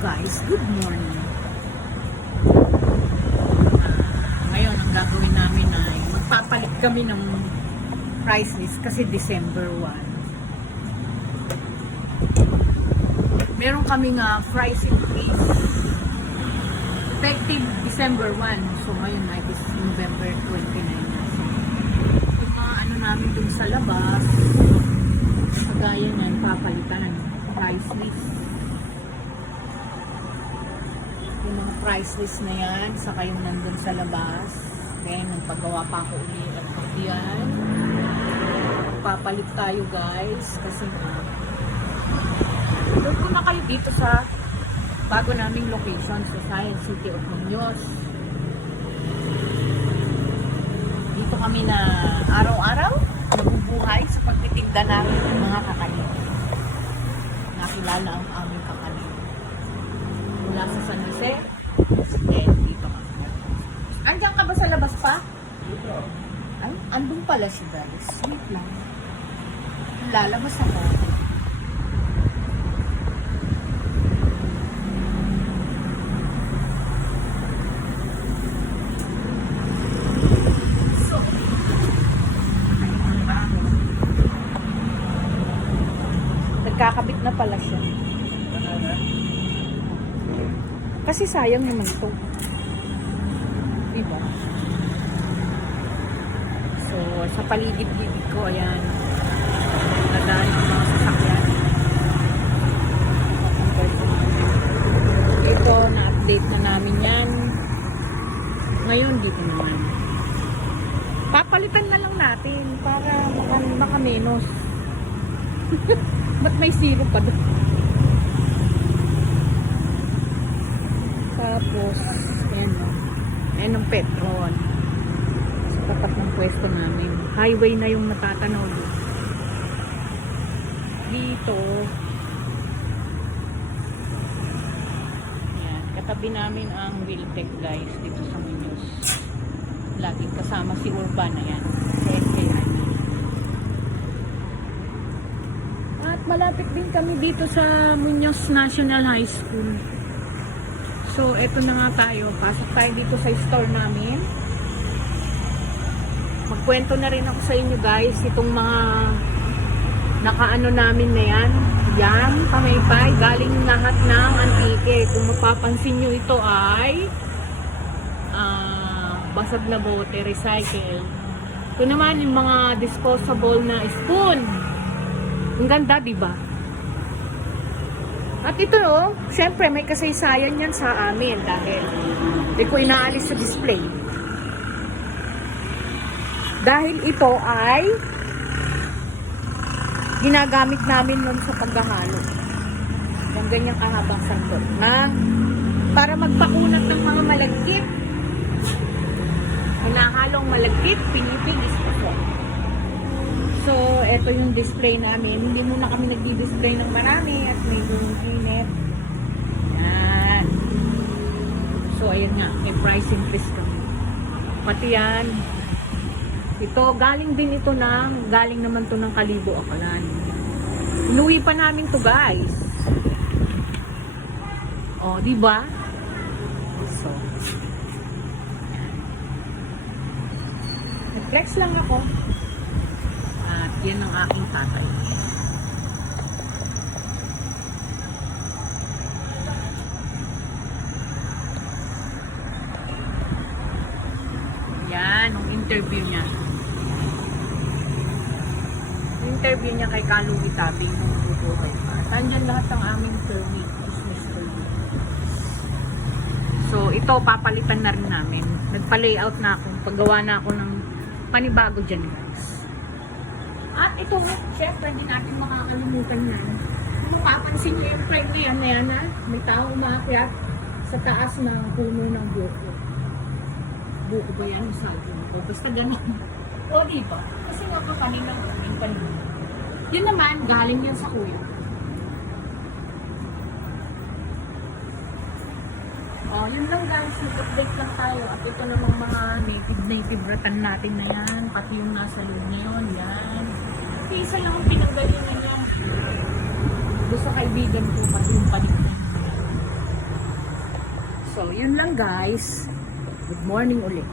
guys, good morning. Ah, ngayon, ang gagawin namin ay magpapalit kami ng price list kasi December 1. Meron kami nga price increase effective December 1. So ngayon ay is November 29 na. So, yung mga ano namin dun sa labas, kagaya na papalitan price list. Yung mga price list na yan, saka yung nandun sa labas. Then, nagpagawa pa ako uli at yan. Papalit tayo guys, kasi nga, doon na kayo dito sa bago naming location sa Science City of Muñoz. Dito kami na araw-araw nabubuhay sa pagtitinda namin ng mga kakanin. Nakilala ang aming kakanin. Mula sa San Jose. Andiyan ka ba sa labas pa? Dito. Ay, andun pala si guys. Wait lang. Lalabas ako. Nagkakabit na pala siya. Kasi sayang naman to. Diba? So, sa paligid-ligid ko, ayan. Nadaan ang mga sasakyan. Ito, na-update na namin yan. Ngayon, dito naman. Papalitan na lang natin para maka, maka menos. Ba't may zero pa doon? Tapos, ayan o. Ayan ang Petron. Sa tapat ng pwesto namin. Highway na yung matatanaw doon. Dito. Ayan. Katabi namin ang Wiltec guys dito sa Muñoz. Laging kasama si Urban. Ayan. At malapit din kami dito sa Muñoz National High School. So, eto na nga tayo. Pasok tayo dito sa store namin. Magkwento na rin ako sa inyo guys. Itong mga nakaano namin na yan. Yan, pamaypay. Galing lahat ng antike. Kung mapapansin nyo ito ay ah, basag na bote, recycle. Ito naman yung mga disposable na spoon. Ang ganda, di ba? At ito oh, syempre may kasaysayan yan sa amin dahil hindi ko inaalis sa display. Dahil ito ay ginagamit namin nun sa paghahalo. Yung ganyang kahabang sandok na para magpakunat ng mga malagkit. Hinahalong malagkit, pinipigis ko po. So, ito yung display namin. Hindi muna kami nagdi-display ng marami at medyo init. Yan. So, ayan nga. May price increase kami. Pati yan. Ito, galing din ito ng, galing naman to ng Kalibo Akalan. Inuwi pa namin to guys. Oh, di ba? So, Nag-flex lang ako. Yan ang aking tatay. Yan, ang interview niya. Interview niya kay Kalu Itabi nung bubuhay lahat ng aming survey, business survey. So, ito, papalitan na rin namin. Nagpa-layout na ako. Paggawa na ako ng panibago dyan, ito, syempre, hindi natin makakalimutan yan. Kung mapapansin niyo yung frame na yan, na yan, ha? may tao umakyat sa taas ng puno ng buko. Buko ba yan? Salto ko. Basta ganun. O, di ba? Kasi nga pa kanina, yung kanina. Yun naman, galing yan sa kuya. Oh, yun lang guys, mag-update lang tayo. At ito namang mga native-native ratan natin na yan. Pati yung nasa loob ngayon, yan isa lang ang pinanggal niya niya. Gusto kaibigan ko pa yung panik So, yun lang guys. Good morning ulit.